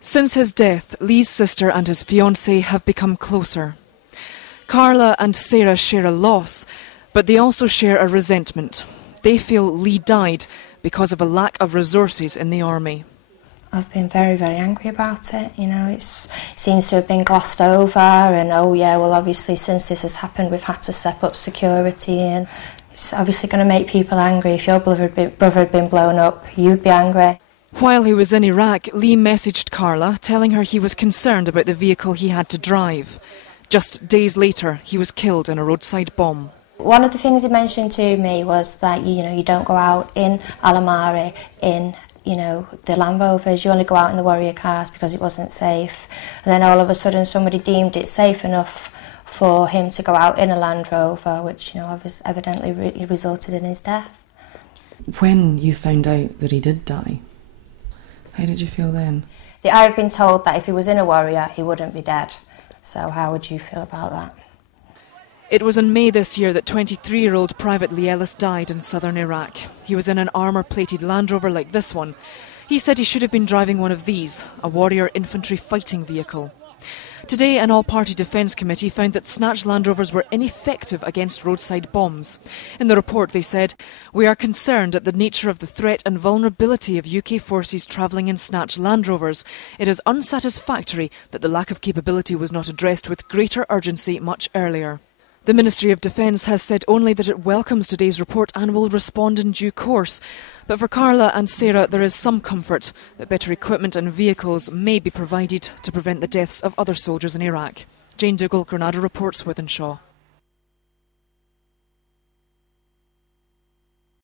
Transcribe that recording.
Since his death, Lee's sister and his fiancée have become closer. Karla and Sarah share a loss, but they also share a resentment. They feel Lee died because of a lack of resources in the army. I've been very, very angry about it. You know, it seems to have been glossed over, and oh yeah, well obviously since this has happened we've had to step up security, and it's obviously going to make people angry. If your brother had been blown up, you'd be angry. While he was in Iraq, Lee messaged Karla, telling her he was concerned about the vehicle he had to drive. Just days later, he was killed in a roadside bomb. One of the things he mentioned to me was that, you know, you don't go out in Alamari in, you know, the Land Rovers, you only go out in the Warrior cars because it wasn't safe. And then all of a sudden somebody deemed it safe enough for him to go out in a Land Rover, which, you know, evidently resulted in his death. When you found out that he did die, how did you feel then? I've been told that if he was in a Warrior, he wouldn't be dead. So how would you feel about that? It was in May this year that 23-year-old Private Lee Ellis died in southern Iraq. He was in an armour-plated Land Rover like this one. He said he should have been driving one of these, a Warrior infantry fighting vehicle. Today, an all-party defence committee found that snatch Land Rovers were ineffective against roadside bombs. In the report they said, "We are concerned at the nature of the threat and vulnerability of UK forces travelling in snatch Land Rovers. It is unsatisfactory that the lack of capability was not addressed with greater urgency much earlier." The Ministry of Defence has said only that it welcomes today's report and will respond in due course. But for Karla and Sarah, there is some comfort that better equipment and vehicles may be provided to prevent the deaths of other soldiers in Iraq. Jane Dougal, Granada Reports, Wythenshawe.